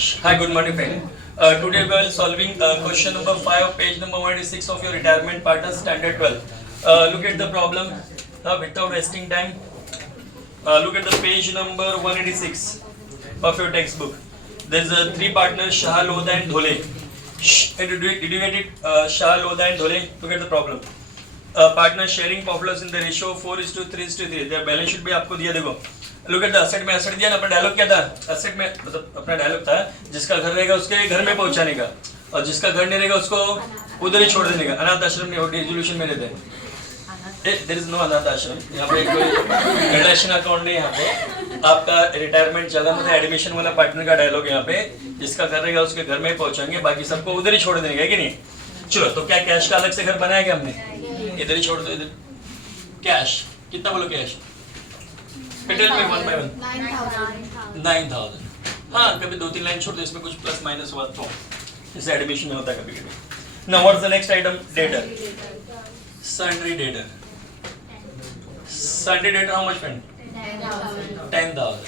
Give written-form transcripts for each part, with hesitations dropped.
Hi, good morning, friend. Today we are solving question number 5, page number 186 of your retirement partner standard 12. Look at the problem without wasting time. Look at the page number 186 of your textbook. There's three partners, Shah, Lodha and Dhole. Did you get it? Shah, Lodha and Dhole. Look at the problem. Partners sharing profits in the ratio 4:3:3. Their balance sheet भी आपको दिया देखो. Look at the asset में asset दिया ना, अपना dialogue क्या था? asset में मतलब अपना डायलॉग था जिसका घर रहेगा उसके घर में पहुंचाने का और जिसका घर नहीं रहेगा उसको उधर ही छोड़ देने का. अनाथ आश्रम में रेजोल्यूशन में रहते हैं. देयर इज नो अनाथ आश्रम. यहाँ पे कोई रिलेशन अकाउंट नहीं. यहाँ पे आपका रिटायरमेंट चला मतलब एडमिशन वाला पार्टनर का डायलॉग यहाँ पे, जिसका घर रहेगा उसके घर में पहुंचाएंगे, बाकी सबको उधर ही छोड़ देने का, है कि नहीं? चलो, तो क्या कैश का अलग से घर बनाया क्या हमने? इधर ही छोड़ दो. इधर कैश कितना बोलो? कैश डिटेल में 1 by 1 9,000. हाँ, कभी 2-3 लाइन छोड़ दो, इसमें कुछ प्लस माइनस हुआ तो इससे एडमिशन में होता है कभी कभी. Now what's the next item? Debtor. Sundry debtor. Sundry debtor how much friend? 10,000.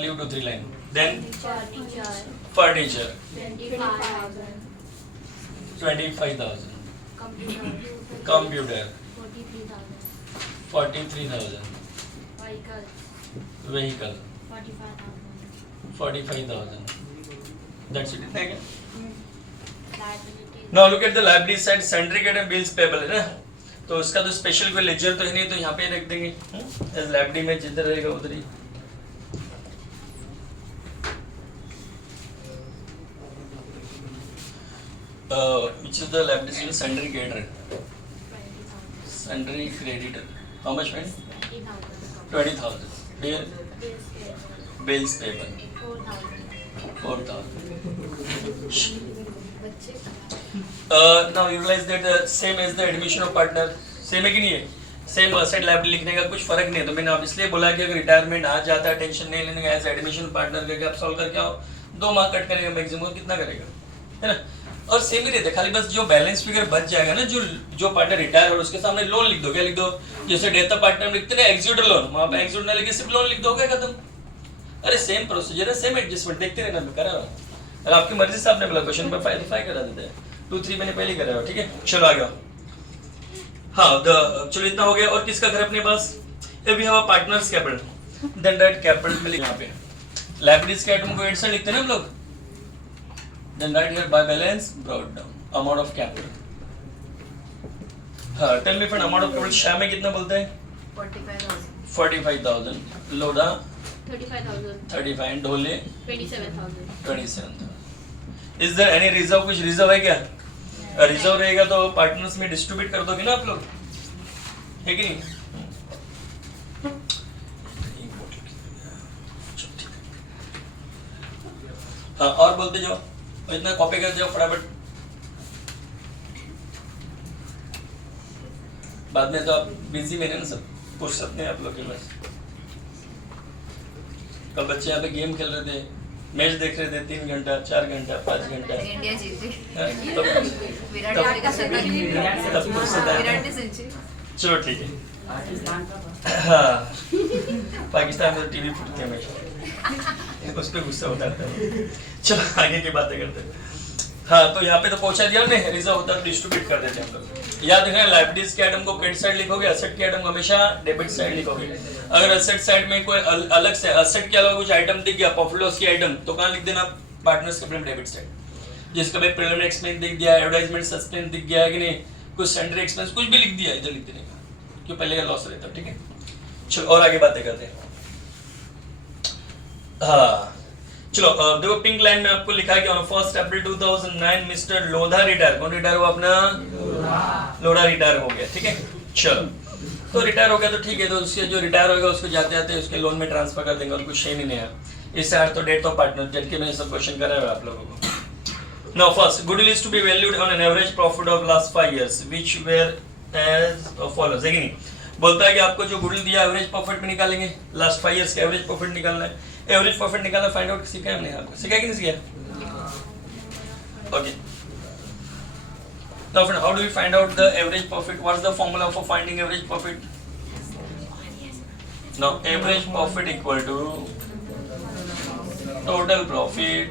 Leave 2-3 line. Then furniture 25,000. Computer 43,000. Vehicle 45,000. That's it. इतना है क्या? Now look at the liability side. Sundry and bills payable है ना, तो उसका तो special कोई laser तो है नहीं, तो यहाँ पे रख देंगे. लाइबिलिटी में जिधर रहेगा उधर ही. Which is the liability? Sundry creditor. Sundry creditor. How much, friend? 20,000. Bills payable 4,000. Now you realize that same as the admission of partner. Same है कि नहीं है? सेम असेट लायबिलिटी लिखने का कुछ फर्क नहीं है. तो मैंने आप इसलिए बोला कि अगर रिटायरमेंट आ जाता है टेंशन नहीं लेने का. एज एडमिशन पार्टनर करके आप सॉल्व करके आओ, 2 मार्क कट करेगा मैक्सिमम, कितना करेगा, है ना? और सेम ही रहता है, खाली बस जो बैलेंस फिगर बच जाएगा ना, जो पार्टनर रिटायर हो उसके सामने लोन लिख दो. क्या लिख दो? जैसे डेथ ऑफ पार्टनर लिखते ना एग्जीक्यूटिव लोन, वहां पे एग्जीक्यूटिव ना लिखे सिर्फ लोन लिख दोगे खत्म. अरे सेम प्रोसीजर है, सेम एडजस्टमेंट देखते रहना. मैं करा अगर आपकी मर्जी से आपने बोला क्वेश्चन पर 5 करा देते हैं. 2-3 मैंने पहले करा. ठीक है, चलो आ गया. हाँ, चलो इतना हो गया. और किसका घर अपने पास? We have a partners capital, then that capital में यहाँ पे लायबिलिटीज के आइटम को एड से लिखते हैं ना हम लोग. Then right here by balance brought down amount of capital. हाँ, tell me friend, amount of capital शाम में कितना बोलते हैं? 45,000. Lodha 35 and Dhole 27,000. Is there any reserve? कुछ रिजर्व है क्या? रिजर्व रहेगा तो पार्टनर्स में डिस्ट्रीब्यूट कर दोगे ना आप लोग, है कि नहीं? हाँ, और बोलते जाओ, इतना कॉपी कर जाओ फटाफट. बाद में तो आप बिजी में ना, सब फुर्सत नहीं आप लोग के पास. कल बच्चे यहाँ पे गेम खेल रहे थे, मैच देख रहे थे 3 घंटा 4 घंटा 5 घंटा. इंडिया जीती. चलो ठीक है. हाँ, पाकिस्तान में तो टीवी फुटती है हमेशा, उस पर गुस्सा होता है. चलो आगे की बातें करते हैं. हाँ, तो यहाँ पे तो पहुंचा दिया हमने. रिजर्व होता है डिस्ट्रीब्यूट कर देते हैं हम लोग. याद रखना, लायबिलिटीज के आइटम को क्रेडिट साइड लिखोगे, एसेट के आइटम को हमेशा डेबिट साइड लिखोगे. अगर एसेट साइड में कोई अलग से एसेट के अलावा कुछ आइटम दिख गया, प्रॉफिट लॉस की आइटम, तो कहाँ लिख देना? पार्टनर्स के डेबिट साइड. जिसका भाई प्रीलिमिनरी एक्सपेंस दिख गया, एडवर्टाइजमेंट सस्पेंस दिख गया है कि नहीं, कुछ सेंट्री एक्सपेंस कुछ भी लिख दिया, इधर लिख देने का, क्यों पहले का लॉस रहता है. ठीक है, चलो और आगे बातें करते हैं. हाँ चलो, देखो पिंक लाइन में आपको लिखा है कि on 1 April 2009 mister Lodha retire. कौन रिटायर हुआ? अपना लोधा रिटायर हो गया. ठीक है, चलो, तो रिटायर हो गया तो ठीक है, तो उसके जो रिटायर होगा उसको जाते आते उसके लोन में ट्रांसफर कर देंगे और कुछ शेयर नहीं है. इससे आज तो डेट ऑफ पार्टनर जब के मैंने सब क्वेश्चन करा है आप लोगों को. Now first, goodwill is to be valued on an average profit of last 5 years which were as follows. है कि नहीं? बोलता है कि आपको जो गुडविल दिया एवरेज प्रॉफिट में निकालेंगे, लास्ट 5 इयर्स का एवरेज प्रॉफिट निकालना है. एवरेज प्रॉफिट निकालना फाइंड आउट सीखा है हमने. आपको सीखा कि नहीं सीखा? Okay. Now friend, how do we find out the average profit? What's the formula for finding average profit? Now average profit equal to total profit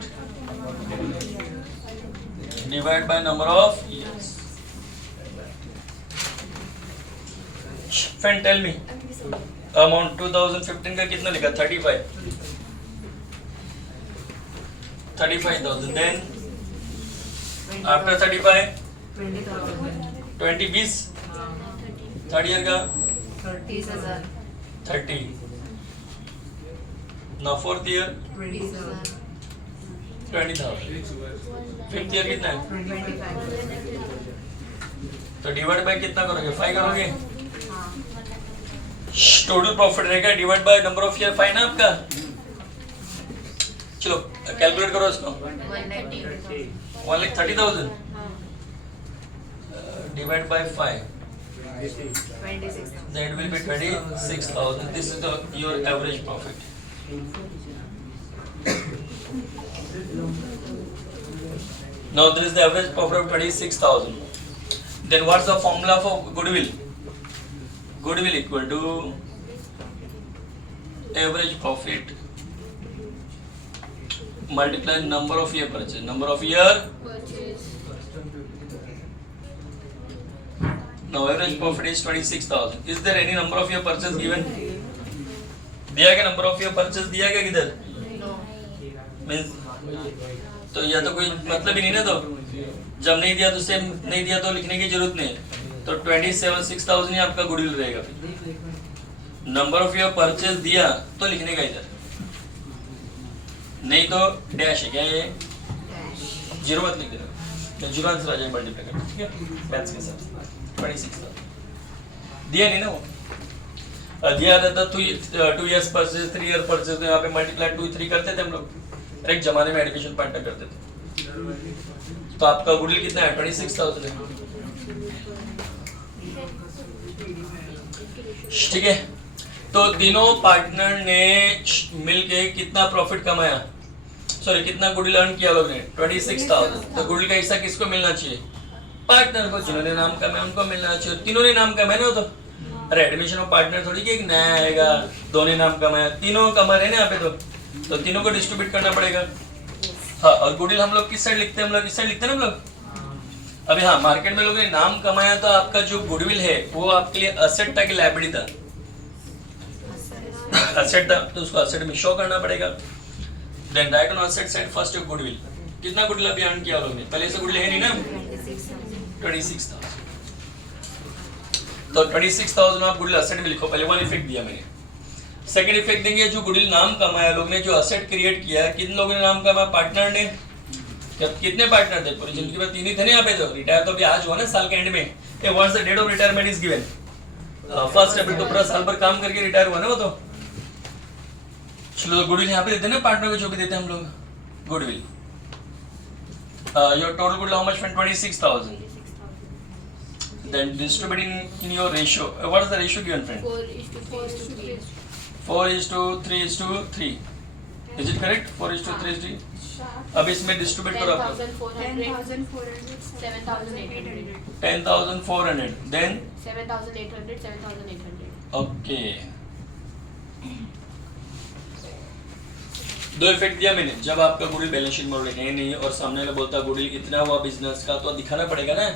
divided by number of years. Friend, tell me amount 2015 का कितना लिखा? 35,000. Then after 35 20 20 third year का 30. Now fourth year 20,000. Fifth year कितना है? तो divide by कितना करोगे? 5 करोगे. टोटल प्रॉफिट रहेगा divide by number of year. 5 ना आपका. चलो कैलकुलेट करो इसको. 1,30,000 divided by 5. 26,000. That will be 26,000. This is your average profit. Now this is the average profit of 26,000. Then what's the formula for goodwill? Goodwill equal to average profit multiply number of year purchase. Number of year. Now average profit is 26,000. Is there any number of year purchase given? दिया क्या number of year purchase दिया क्या किधर? Means तो या तो कोई मतलब ही नहीं ना. तो जब नहीं दिया तो सेम नहीं दिया तो लिखने की जरूरत नहीं. तो 27,6,000 ही आपका गुडविल रहेगा. नंबर ऑफ ईयर परचेज दिया तो लिखने का इधर, नहीं तो डैश है क्या ये? जीरो मत लिख देना, तो जीरो आंसर आ जाएगा मल्टीप्लाई करके. ठीक है, मैथ्स के साथ 26,000 दिया नहीं ना वो. दिया रहता 2 इयर्स परचेज 3 ईयर परचेज, तो यहाँ पे मल्टीप्लाई 2 3 करते थे हम लोग. एक जमाने में एडमिशन पार्टनर करते थे. तो आपका गुडविल कितना है? 26,000 है. ठीक है, तो तीनों पार्टनर ने मिलके कितना प्रॉफिट कमाया, सॉरी कितना गुडविल अर्न किया लोग ने? 26,000. तो गुडविल का हिस्सा किसको मिलना चाहिए? पार्टनर को. जिन्होंने नाम कमाया उनको मिलना चाहिए. तीनों ने नाम कमाया ना. तो अरे एडमिशन ऑफ पार्टनर थोड़ी कि एक नया आएगा, दोनों ने नाम कमाया, तीनों कमा रहे ना यहाँ पे. तो तीनों को डिस्ट्रीब्यूट करना पड़ेगा. हाँ, और गुडविल हम लोग किस साइड लिखते हैं? हम लोग इस साइड लिखते हैं ना हम लोग. अभी हाँ, मार्केट में लोगों ने नाम कमाया तो आपका जो गुडविल है वो आपके लिए असेट था कि लायबिलिटी था? असेट था, तो उसको असेट में शो करना पड़ेगा. Then write on asset side first your goodwill. कितना गुडविल अभी अर्न किया लोगों ने? पहले से गुडविल है नहीं ना. 26,000. तो 26,000 आप गुडविल असेट में लिखो. पहले वन इफेक्ट दिया मैंने. सेकंड इफेक्ट देंगे जो गुडविल नाम कमाया लोग ने, जो असेट क्रिएट किया, किन लोगों ने नाम कमाया? पार्टनर ने. कितने पार्टनर थे? पूरी जिंदगी में 3 ही थे ना यहाँ पे. तो रिटायर तो अभी आज हुआ ना साल के एंड में. What's the date of retirement is given? 1 April. तो पूरा साल भर काम करके रिटायर हुआ ना वो. तो चलो गुडविल यहाँ पे देते ना पार्टनर को, जो भी देते हैं हम लोग goodwill. Your total goodwill how much? 26,000. Then distributing in your ratio. What is the ratio given, friend? 4:3. 4:3:3. Is it correct? 4:3:3. अब इसमें डिस्ट्रीब्यूट करो आप. 10,400. 7,800. 10,400. Then 7,800. 7,800. okay. दो इफेक्ट दिया मैंने. जब आपका गुडविल बैलेंस शीट में नहीं और सामने वाला बोलता गुडविल इतना हुआ बिजनेस का, तो दिखाना पड़ेगा ना.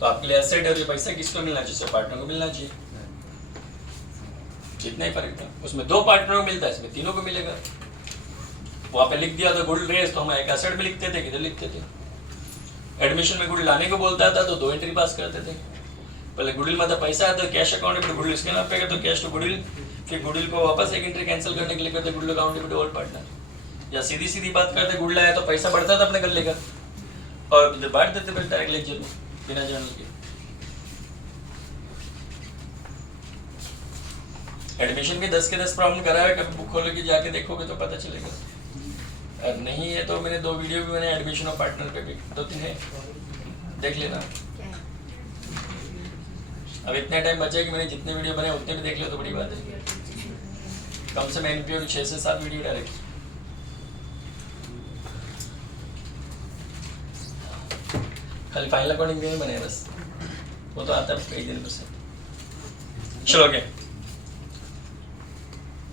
तो आपके लिए एसेट है, पैसा किसको मिलना चाहिए? पार्टनर को मिलना चाहिए. कितना ही फर्क था उसमें. 2 पार्टनर को मिलता है, इसमें तीनों को मिलेगा. वहाँ पे लिख दिया था गुडविल रेस, तो हम एक एसेट में लिखते थे, किधर लिखते थे? एडमिशन में गुडविल लाने को बोलता था तो 2 एंट्री पास करते थे. पहले गुडविल में था पैसा है तो कैश अकाउंट में गुडविल इसके नाम पे तो कैश टू गुडविल. फिर गुडविल को वापस एक एंट्री कैंसिल करने के लिए करते goodwill account to old partner. या सीधी बात करते गुडविल आया तो पैसा बढ़ता था अपने गले का और बांट देते फिर डायरेक्ट लेक्चर में बिना जानने के. एडमिशन के 10 के 10 प्रॉब्लम करा है. कभी बुक खोल के जाके देखोगे तो पता चलेगा. और नहीं है तो मैंने 2 वीडियो भी मैंने एडमिशन ऑफ पार्टनर पे भी 2-3 है, देख लेना. अब इतना टाइम बचा है कि मैंने जितने वीडियो बनाए उतने भी देख लियो तो बड़ी बात है. कम से मैं एनपीओ 6 से 7 वीडियो डायरेक्ट. खाली फाइनल अकाउंटिंग नहीं बने बस, वो तो आता है कई दिन से. चलो ओके.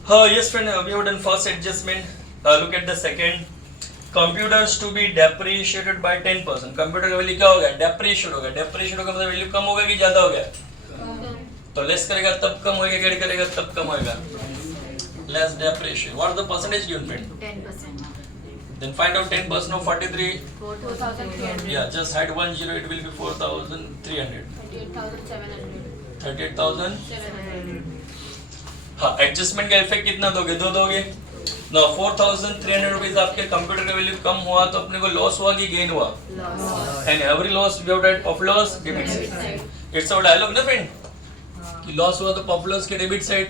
हाँ yes friend, we have done first adjustment. Look at the second. Computers to be depreciated by 10%. Computer का वैल्यू क्या हो गया? डेप्रिशिएट होगा. डेप्रिशिएट होगा मतलब वैल्यू कम होगा कि ज्यादा हो गया? तो लेस करेगा तब कम होएगा, क्या करेगा तब कम होएगा? Less depreciation. What is the percentage given, friend? 10%. Then find out 10% of 43. 4,300. Yeah, just add 1 0. It will be 4,300. 38,700. 38,000. 700. हाँ, एडजस्टमेंट का इफेक्ट कितना दोगे? 2 दोगे. ना 4,300 रुपीज आपके कंप्यूटर का वैल्यू कम हुआ तो अपने को लॉस हुआ कि गेन हुआ? Loss. And every loss we have write off loss debit side. It's a dialogue ना फ्रेंड, कि लॉस हुआ तो प्रॉफिट लॉस के debit side,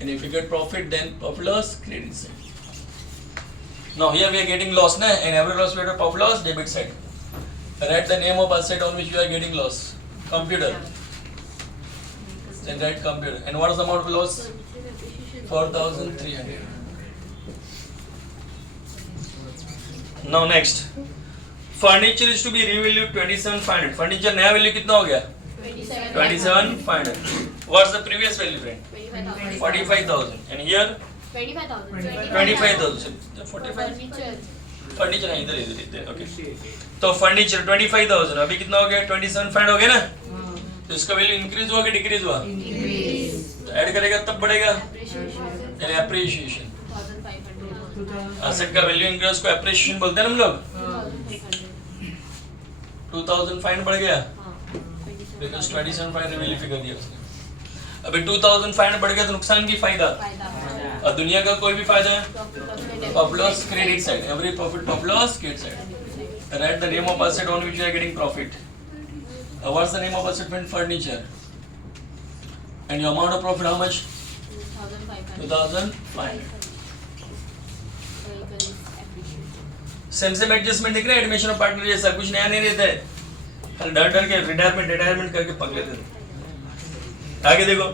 and if you get profit then profit loss credit side. Now here we are getting loss na, and every loss we have profit loss debit side. Write the name of asset on which you are getting loss. Computer. Then write computer. And what is the amount of loss? 4,300. Now next. Furniture is to be revalued 27,500. Furniture नया value कितना हो गया? 27,500. What's the previous value, friend? 25,000. 45,000. And here 25,000. 25,000. 45. Furniture. Furniture है इधर इधर इधर. Okay, तो furniture 25,000. अभी कितना हो गया? 27,500 हो गया ना. तो इसका वैल्यू इंक्रीज हुआ कि डिक्रीज हुआ? Increase. ऐड करेगा तब बढ़ेगा. Appreciation. यानी अप्रिशिएशन. 2,500. एसेट का वैल्यू इंक्रीज को अप्रिशिएशन बोलते हैं ना हम लोग. 2,500. 2,500 बढ़ गया हाँ. बिकॉज 27,500 वैल्यू फिगर दिया उसने. अभी 2,500 बढ़ गया तो नुकसान की फायदा. फायदा. और दुनिया का कोई भी फायदा है? Profit Profit loss credit side. Every profit loss credit side. Write the name of asset on which you are getting profit. What's the name of asset? Furniture. And your amount of profit how much? 2,500. 2,500. Vehicle is appreciated. Same adjustment दिख रहा है. Admission of partner जैसा कुछ नया नहीं रहता है. खाली डर डर के रिटायरमेंट करके पक लेते हैं. आगे देखो.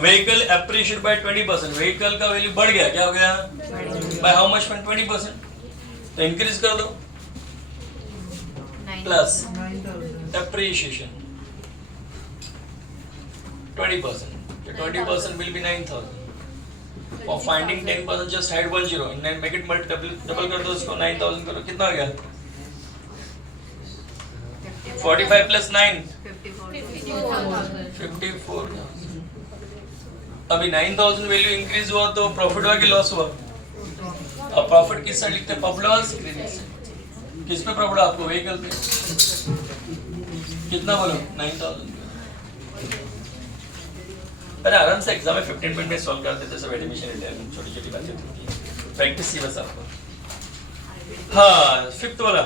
Vehicle appreciate by 20%. व्हीकल का वैल्यू बढ़ गया. क्या हो गया? By how much? 20%. तो इंक्रीज कर दो. Plus appreciation 20%. The 20% will be 9,000. For finding 10%, just add 1 0 and then make it double कर दो उसको. 9,000 करो. कितना आ गया? 45 plus 9 54,000. 54,000. अभी 9,000 वैल्यू इंक्रीज हुआ तो प्रॉफिट हुआ कि लॉस हुआ? अब प्रॉफिट किस साइड लिखते हैं? Profit loss credit side. किस पे प्रॉफिट? आपको व्हीकल पे. कितना बोलो? 9,000. अरे आराम से एग्जाम में 15 मिनट में सॉल्व कर देते. सब एडमिशन रिटायरमेंट छोटी छोटी बातें होती है. प्रैक्टिस ही बस आपको. हाँ, फिफ्थ वाला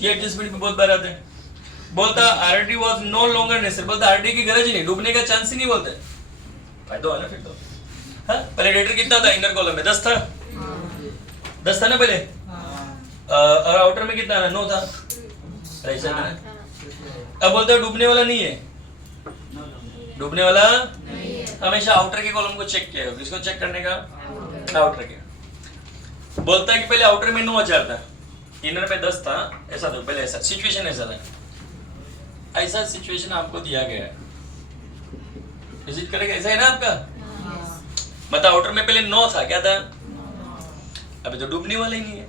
ये एडजस्टमेंट में बहुत बार आते हैं. बोलता RD was no longer necessary. बोलता आरडी की गरज ही नहीं, डूबने का चांस ही नहीं. बोलते फायदा है ना फिर तो. हाँ, पहले डेटर कितना था? इनर कॉलम में 10 था. 10 था ना पहले. और आउटर में कितना था? 9 था. ऐसा है ना. अब बोलता है डूबने वाला नहीं है. डूबने वाला हमेशा आउटर के कॉलम को चेक किया. किसको चेक करने का? आउटर के. बोलता है कि पहले आउटर में 9,000 था, इनर में 10 था. ऐसा था पहले. ऐसा सिचुएशन ऐसा था. ऐसा सिचुएशन आपको दिया गया है. विजिट करेगा. ऐसा है ना आपका. मतलब आउटर में पहले 9 था. क्या था? अभी तो डूबने वाला ही नहीं है.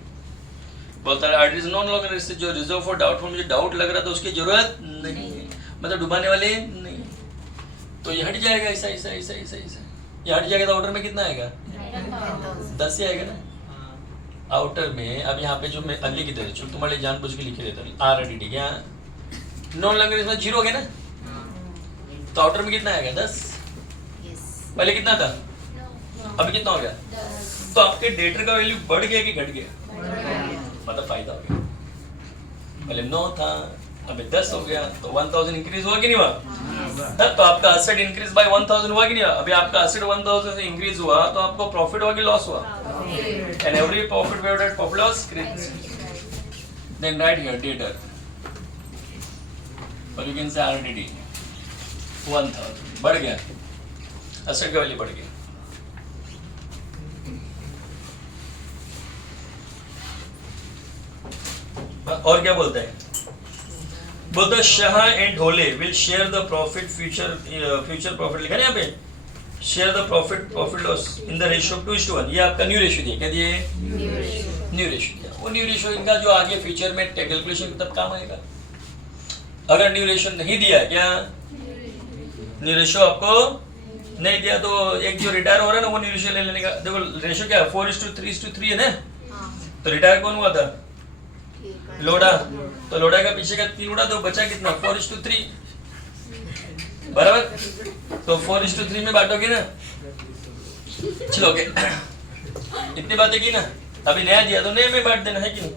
बोलता है आर्ट इज नॉन लॉन्गर. इससे जो रिजर्व फॉर डाउट, मुझे डाउट लग रहा था उसकी जरूरत नहीं है. मतलब डुबाने वाले नहीं. तो ये हट जाएगा. ऐसा ऐसा ऐसा ऐसा ऐसा ये हट जाएगा. तो आउटर में कितना आएगा? 10 ही आएगा ना. आउटर में अब यहाँ पे जो मैं अगली की तरह तुम्हारे जानबूझ के लिखे देता हूँ RDD. क्या नॉन लॉन्गर इसमें 0 हो गया ना. तो आउटर में कितना आएगा? 10. पहले कितना था? अभी कितना हो गया? तो आपके डेटर का वैल्यू बढ़ गया कि घट गया? मतलब फायदा हो गया. पहले 9 था, अभी 10 हो गया. तो 1,000 इंक्रीज हुआ कि नहीं हुआ? तो आपका एसेट इंक्रीज बाय 1,000 हुआ कि नहीं हुआ? अभी आपका एसेट 1,000 से इंक्रीज हुआ तो आपको प्रॉफिट हुआ कि लॉस हुआ? And every profit we have write profit loss credit. Then right here debtor और यू कैन से RDD 1,000 बढ़ गया. एसेट का वैल्यू बढ़ गया. और क्या बोलता है? बोलता Shah and Dhole will share the profit future profit लिखा है यहाँ पे. Share the profit loss in the ratio 2:1। ये आपका न्यू रेशियो दिया, क्या दिए? न्यू रेशियो दिया। वो न्यू रेशियो इनका जो आगे फ्यूचर में कैलकुलेशन तब काम आएगा। अगर न्यू रेशियो नहीं दिया, क्या न्यू रेशियो आपको नहीं दिया, तो एक जो रिटायर हो रहा है ना वो न्यू रेशियो ले लेने का। देखो रेशियो क्या है, 4:3:3 है ना। तो रिटायर कौन हुआ था? लोडा। तो लोडा का पीछे का 3 उड़ा दो, बचा कितना? 4:3 बराबर। तो 4:3 में बांटोगे ना। चलो ओके, इतनी बातें की ना। अभी नया दिया तो नए में बांट देना है कि नहीं।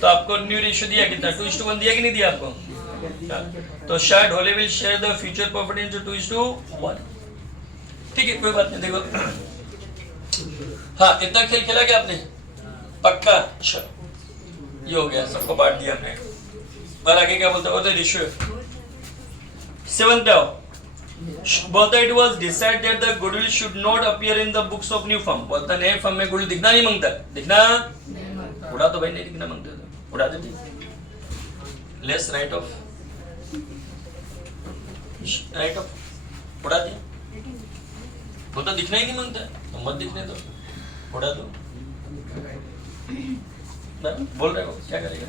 तो आपको न्यू रेशियो दिया कितना? 2:1 दिया कि नहीं दिया आपको? तो शायद Dhole will share the future profit into 2:1। ठीक है, कोई बात नहीं। देखो हाँ, इतना खेल खेला क्या आपने? पक्का? चलो ये हो गया, सबको बांट दिया हमने। और आगे क्या बोलता है? रेशियो 7 पे आओ। बोलता it was decided that the goodwill should not appear in the books of new firm. बोलता नए फर्म में गुडविल दिखना नहीं मांगता। दिखना उड़ा तो भाई नहीं दिखना मांगते तो उड़ा देते। लेस राइट ऑफ उड़ा दिया। बोलता दिखना ही नहीं मांगता तो मत दिखने दो, उड़ा दो। बोल रहे हो क्या करेगा?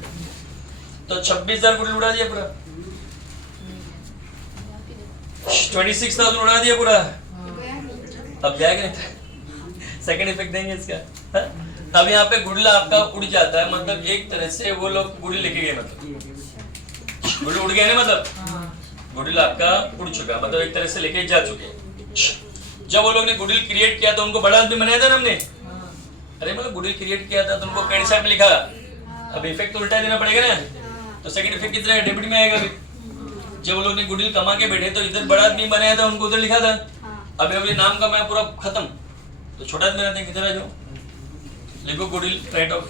तो 26,000 गुडविल उड़ा दिया पूरा, 26,000 उड़ा दिया पूरा। अब जाएगा नहीं, सेकंड इफेक्ट देंगे इसका। हा? अब यहाँ पे गुडविल आपका उड़ जाता है, मतलब एक तरह से वो लोग गुडविल लेके गए, मतलब गुडविल उड़ गए ना, मतलब गुडविल आपका उड़ चुका, मतलब एक तरह से लेके जा चुके। जब वो लोग ने गुडविल क्रिएट किया तो उनको बड़ा आदमी बनाया था ना हमने। अरे मतलब गुडविल क्रिएट किया था तो उनको क्रेडिट साइड में लिखा। अब इफेक्ट तो उल्टा देना पड़ेगा ना। तो सेकंड इफेक्ट किस तरह डेबिट में आएगा। जब वो लोग ने गुडविल कमा के बैठे तो इधर बड़ा आदमी बनाया था, उनको उधर लिखा था। अब अभी नाम कमाया पूरा खत्म, तो छोटा आदमी बनाते हैं। किधर आ जाओ, लिखो goodwill right of.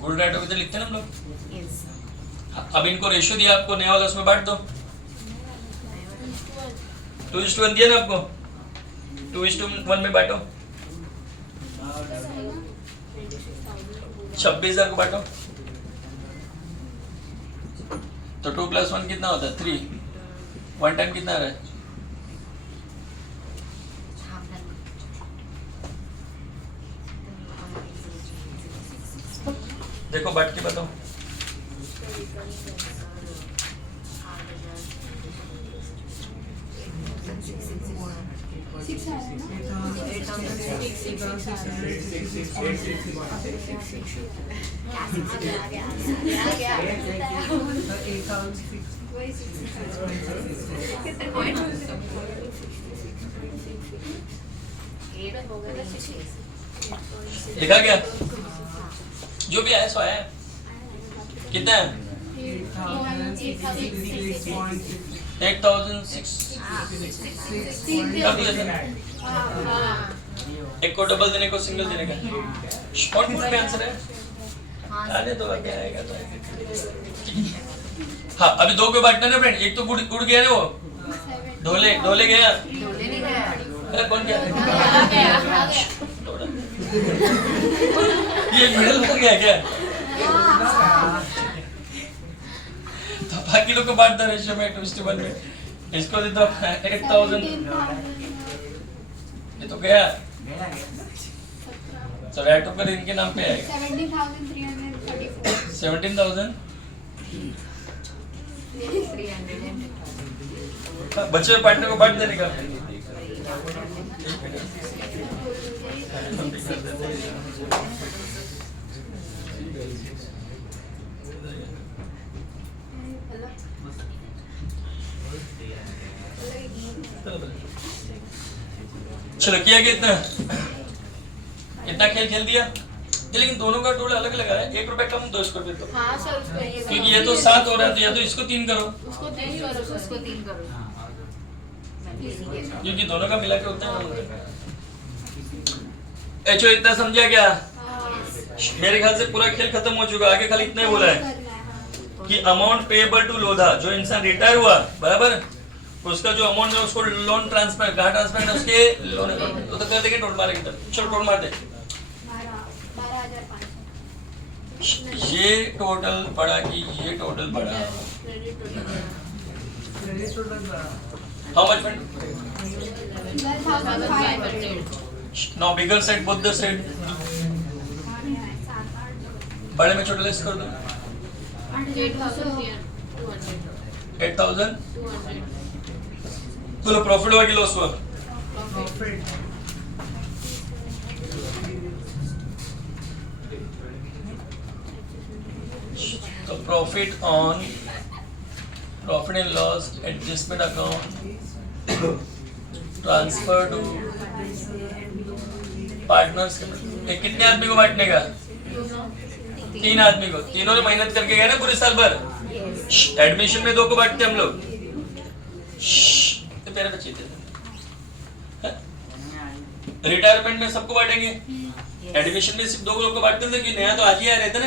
Goodwill right of इधर लिखते हैं ना हम लोग। अब इनको रेशियो दिया आपको, नया वाला उसमें बांट दो। 2:1 दिया ना आपको, 2:1 में बांटो। 26,000 को बांटो तो 2 + 1 कितना होता है? 3। 1 टाइम कितना आ रहा है? देखो बांट के बताओ। लिखा क्या? जो भी आया सो आया। कितना है? 8,600। एक को डबल देने को सिंगल देने का शॉर्ट में आंसर है। आने तो आगे आएगा तो आएगा। हाँ, अभी 2 को बांटना ना फ्रेंड। एक तो उड़ गया ना, वो ढोले गया। अरे कौन गया? ये मिडल हो गया क्या? तो बाकी लोग को बांट दो रेशियो में 2:1 में। इसको दे दो 8,000। ये तो गया। तो राइट ऊपर इनके नाम पे आएगा 17,334। बच्चे पार्टनर को बांट देने का। चलो किया कितना खेल खेल दिया। लेकिन दोनों का टोल अलग लगा है। 1 रुपए कम 2 इसको दे दो। हाँ सर, उसको ये क्योंकि ये तो 7 हो रहा है, तो या तो इसको 3 करो, उसको 3 करो, उसको 3 करो। क्योंकि दोनों का मिला के होता है। एचओ इतना समझा क्या? मेरे ख्याल से पूरा खेल खत्म हो चुका। आगे खाली इतना ही बोला है कि अमाउंट पेएबल टू लोधा। जो इंसान रिटायर हुआ, बराबर, उसका जो अमाउंट है उसको लोन ट्रांसफर, कहाँ ट्रांसफर है उसके लोन अकाउंट। तो कर देंगे, टोल मारेंगे। चलो टोल मार दे। 12,500। ये टोटल पड़ा कि ये टोटल पड़ा? How much went? 12,500. Now bigger side, both the side. बड़े में छोटा लेस कर दो. 8,000. बोलो प्रॉफिट हुआ कि लॉस हुआ? तो profit on profit and loss adjustment account transfer to partners के कितने आदमी को बांटने का? 3 आदमी को. तीनों ने मेहनत करके गए ना पूरे साल भर. एडमिशन में 2 को बांटते हम लोग. तो मेरे बच्चे थे. रिटायरमेंट में सबको बांटेंगे. एडमिशन में सिर्फ 2 लोग को बांटते थे कि नया तो आज ही आया रहता ना.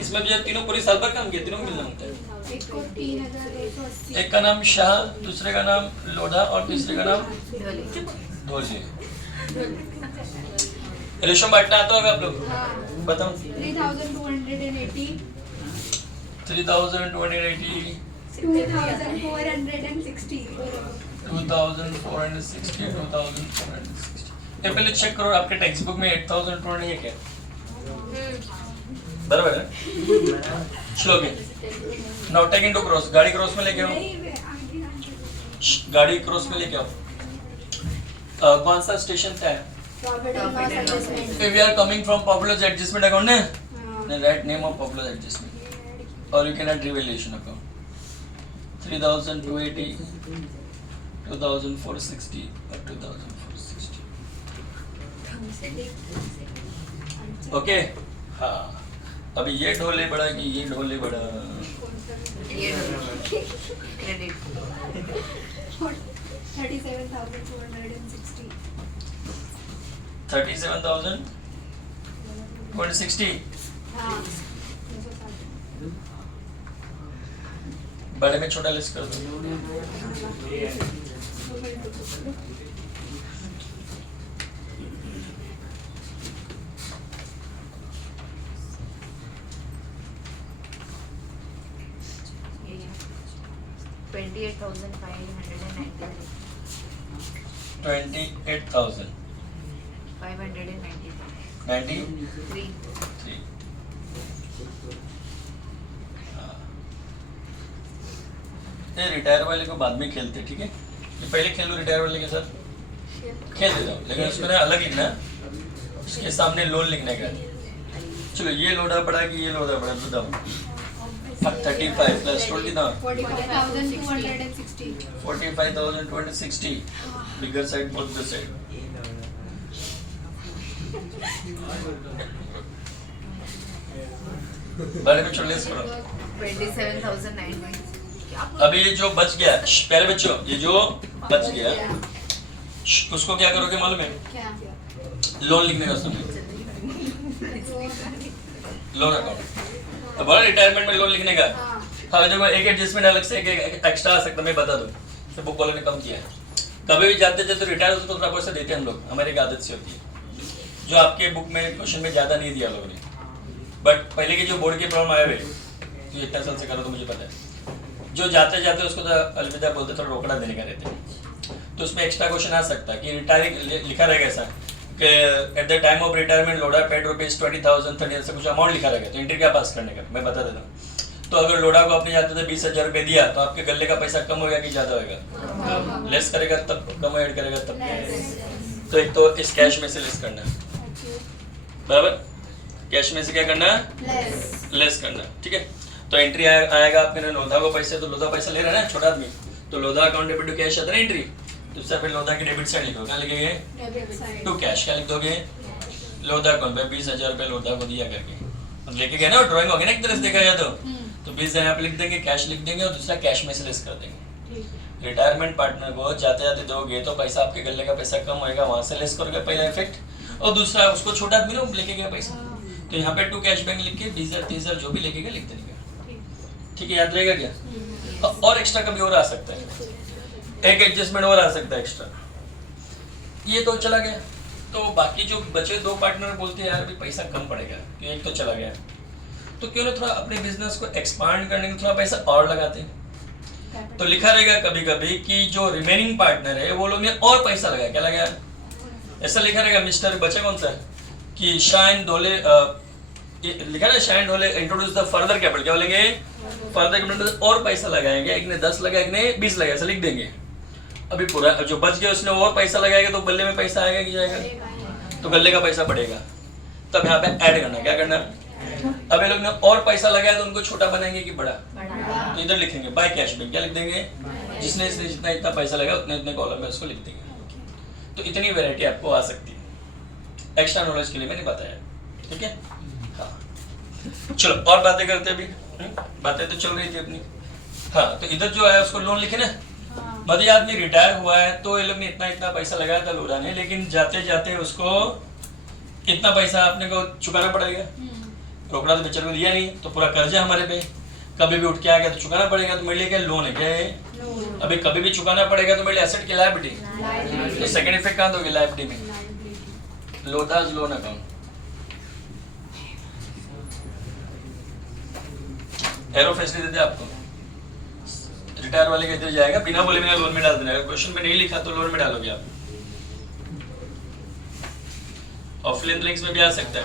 इसमें भी जब तीनों पूरे साल भर काम किए तीनों को मिलना होता है. एक का नाम शाह, दूसरे का नाम लोढ़ा और तीसरे का नाम धोले. रेशम बांटना आता होगा आप लोग? बताओ. 3,280. 3,280. 2,460. 2,460. 2,460. ये पहले चेक करो आपके टेक्स्ट बुक में 8,200 है क्या? बराबर है. चलो okay. Now take into cross. गाड़ी क्रॉस में लेके आओ. गाड़ी क्रॉस में लेके आओ. कौन सा स्टेशन से है? Profit and loss adjustment. If we are coming from Popular's adjustment account, then write name of Popular's adjustment, or you can add revaluation account. 3,280, 2,460, or 2,460. Okay. हाँ. अभी ये ढोले बड़ा कि ये ढोले बड़ा? ये क्रेडिट. 37,260. 37,260. हाँ. बड़े में छोटा लिस्ट कर दो. $28,593. 93. ये रिटायर वाले को बाद में खेलते, ठीक है? ये पहले खेल लो रिटायर वाले के साथ. खेल दे जाओ, लेकिन उसमें ना अलग लिखना. उसके सामने लोन लिखने का. चलो ये लोड़ा पड़ा कि ये लोड़ा पड़ा बताओ. 35 plus 20,000. 45,260. 45,260. Bigger side, both the side. बारे में छोड़ लेस करो. 27,900. अभी ये जो बच गया, पहले बच्चों ये जो बच गया उसको क्या करोगे मालूम है? क्या? लोन लिखने का उसमें. Loan account. तो बोला रिटायरमेंट में लोन लिखने का. हाँ देखो एक एडजस्टमेंट अलग से एक एक्स्ट्रा आ सकता है. मैं बता दूं तो बुक वाले ने कम किया है. कभी भी जाते जाते रिटायर होते तो थोड़ा पैसा देते हैं हम लोग. हमारी एक आदत से होती है जो आपके बुक में क्वेश्चन में ज्यादा नहीं दिया लोगों ने. बट पहले के जो बोर्ड के प्रॉब्लम आए हुए तो इतना साल से करो तो मुझे पता है. जो जाते जाते उसको तो अलविदा बोलते थोड़ा रोकड़ा देने का रहते हैं. तो उसमें एक्स्ट्रा क्वेश्चन आ सकता है कि रिटायरिंग लिखा रहेगा ऐसा कि at the time of retirement लोडा paid rupees 20,000 30 ऐसा कुछ अमाउंट लिखा रहेगा. तो एंट्री क्या पास करने का मैं बता देता हूँ. तो अगर लोडा को आपने जाते थे 20,000 रुपये दिया तो आपके गले का पैसा कम होगा कि ज्यादा होगा? लेस करेगा तब कम ऐड करेगा तब. तो एक तो इस कैश में से लेस करना है. बराबर. कैश में से क्या करना है? लेस करना. ठीक है. तो एंट्री आएगा आपके ना लोधा को पैसे. तो लोधा पैसा ले रहा है ना छोटा आदमी. तो Lodha account debit to cash आता है ना एंट्री. तो उससे फिर लोधा की डेबिट साइड लिखो. क्या लिखेंगे? To cash. क्या लिख दोगे? लोधा अकाउंट में 20,000 रुपये लोधा को दिया करके लेके गए ना. ड्राइंग होगी ना एक तरह से देखा जाए तो 20,000 यहाँ पे लिख देंगे, कैश लिख देंगे और दूसरा कैश में से लेस कर देंगे. रिटायरमेंट पार्टनर को जाते जाते दोगे तो पैसा आपके गले का पैसा कम होएगा, वहां से लेस करोगे पहला इफेक्ट. और दूसरा उसको छोटा आदमी ना लेके गया पैसा. तो यहाँ पे टू कैश बैंक लिख के 20,000 30,000 जो भी लेके गया लिख देंगे. ठीक है. याद रहेगा क्या? और एक्स्ट्रा कभी और आ सकता है. एक एडजस्टमेंट और आ सकता है एक्स्ट्रा. ये तो चला गया. तो बाकी जो बचे 2 पार्टनर बोलते हैं यार अभी पैसा कम पड़ेगा कि एक तो चला गया. तो क्यों ना थोड़ा अपने बिजनेस को एक्सपांड करने के थोड़ा पैसा और लगाते हैं. तो लिखा रहेगा कभी कभी कि जो रिमेनिंग पार्टनर है वो लोग ने और पैसा लगाया, क्या लगाया, ऐसा लिखा रहेगा मिस्टर, बचा कौन सा कि शाइन डोले, लिखा है शाइन डोले इंट्रोड्यूस द फर्दर कैपिटल, क्या बोलेंगे, फर्दर कैपिटल और पैसा लगाएंगे, एक ने 10 लगाया, एक ने 20 लगाया, ऐसा लिख देंगे। अभी पूरा जो बच गया उसने और पैसा लगाएगा तो गले में पैसा आएगा कि जाएगा, तो गले का पैसा बढ़ेगा, तब यहाँ पे ऐड करना, क्या करना, अब ये लोग ने और पैसा लगाया तो उनको छोटा बनाएंगे कि बड़ा, तो इधर लिखेंगे बाय कैश में, क्या लिख देंगे, जिसने इसने जितना इतना पैसा लगाया उतने उतने कॉलम में उसको लिख देंगे। तो इतनी वैरायटी आपको आ सकती है, एक्स्ट्रा नॉलेज के लिए मैंने बताया, ठीक है। हाँ चलो और बातें करते अभी, बातें तो चल रही थी अपनी। हाँ तो इधर जो है उसको लोन लिखे ना, मतलब आदमी रिटायर हुआ है तो ये लोग ने इतना इतना पैसा लगाया था लोरा ने, लेकिन जाते जाते उसको इतना पैसा आपने को चुकाना पड़ेगा, रोकड़ा तो बेचारे को दिया नहीं, तो पूरा कर्जा हमारे पे, कभी भी उठ के आ गया तो चुकाना पड़ेगा, तो मेरे लिए क्या लोन है, क्या है, अभी कभी भी चुकाना पड़ेगा तो मेरे लिए एसेट की लायबिलिटी, तो सेकंड इफेक्ट कहाँ दोगे, लायबिलिटी में, लोथास लोन अकाउंट, एरो फैसिलिटी देते आपको, रिटायर वाले के इधर जाएगा, बिना बोले बिना लोन में डाल देना, अगर क्वेश्चन में नहीं लिखा तो लोन में डालोगे आप, ऑफलाइन लिंक्स में भी आ सकता है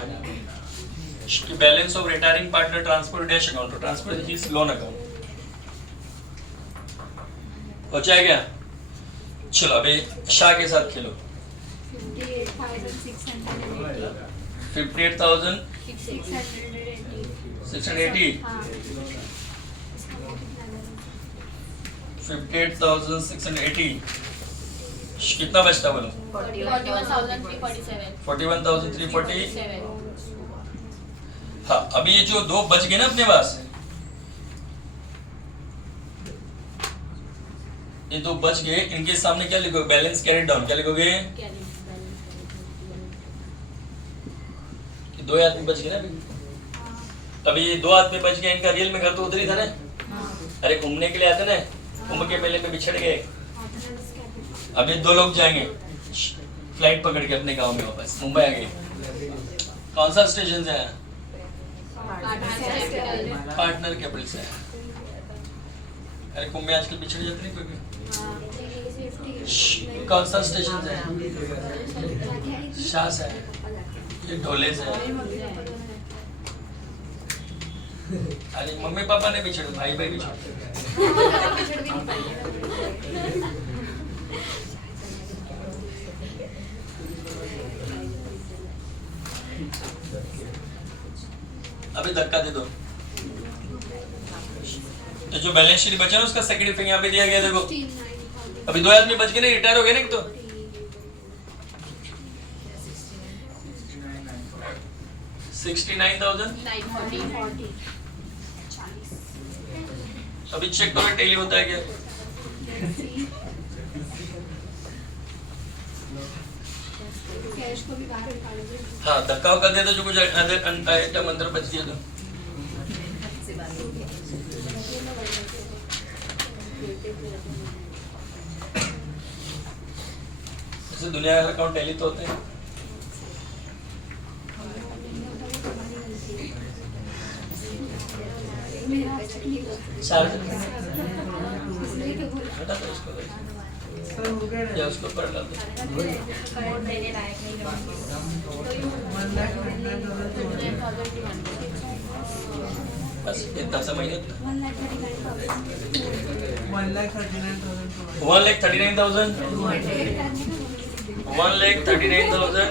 कि balance of retiring partner transfer dash account, तो ट्रांसफर हिज लोन अकाउंट, हो जाएगा। चलो अभी शाह के साथ खेलो, 58,680, 58,680, कितना बचता बोलो, 41,347। हाँ अभी ये जो दो बच गए ना अपने पास, ये दो बच गए, इनके सामने क्या लिखोगे, बैलेंस कैरी डाउन, क्या लिखोगे, दो आदमी बच गए ना अभी ये दो आदमी बच गए, इनका रियल में घर तो उधर ही था ना, अरे घूमने के लिए आते ना, कुंभ के मेले में बिछड़ गए, अभी दो लोग जाएंगे फ्लाइट पकड़ के अपने गांव में वापस मुंबई आ गए, कौन सा स्टेशन से आया, पार्टनर कैपिटल से आया, अरे कुंभ में आजकल बिछड़ जाते नहीं कोई, कौन सा स्टेशन से आया, शाह से आया, ये ढोले से आया, अरे मम्मी पापा ने बिछड़े, भाई भाई बिछड़े, अभी धक्का दे दो, तो जो बैलेंस शीट बचा ना उसका सेकंड इफेक्ट यहाँ पे दिया गया, देखो अभी दो आदमी बच गए ना, रिटायर हो गए ना, तो 69,940, अभी चेक करो टेली होता है क्या, कैश को भी बाहर निकालोगे, हाँ धक्का वक्का दे दो, जो कुछ आइटम अंदर बच गया तो ऐसे दुनिया का अकाउंट टैली तो होते हैं, हटा दो इसको, या उसको पर डाल दो, बस इतना समझ लो, 1,39,000, 1,39,000,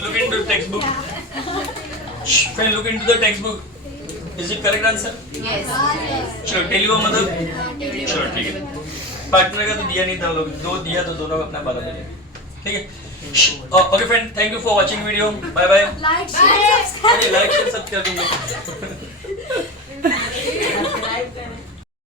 look into textbook, look into the textbook, is it correct answer? Yes. चलो टेली वो मतलब, चलो ठीक है, पार्टनर का तो दिया नहीं था लोग, दो दिया तो दोनों अपना 12 बजे, ठीक है। Okay friend, thank you for watching video, bye bye, Like, share, subscribe. Like share सब कर दूंगा।